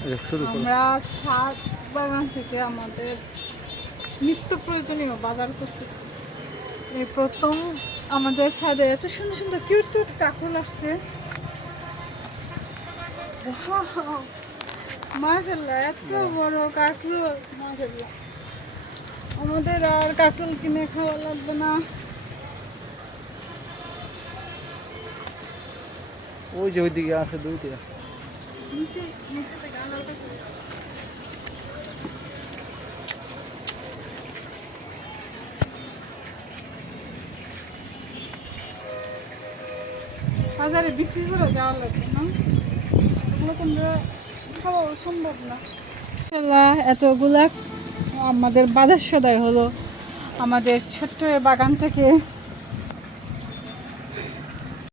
আমরা ছাদ বাগান থেকে আমাদের নিত্য প্রয়োজনীয় বাজার করতেছি। এই প্রথম আমাদের ছাদে এত সুন্দর সুন্দর কিউট কিউট কাঁকরোল আসছে। মাশাআল্লাহ, এত বড় কাঁকরোল, মাশাআল্লাহ। আমাদের আর কাঁকরোল কিনে খাওয়া লাগবে না। ওই যে ওইদিকে আছে দুইটা। নিচে নিচে থেকে আলাদা করে বাজারে বিক্রি করে যাওয়া লাগবে না, এগুলো তোমরা খাওয়া সম্ভব না। এতগুলা আমাদের বাজার সদাই হলো আমাদের ছোট্ট বাগান থেকে।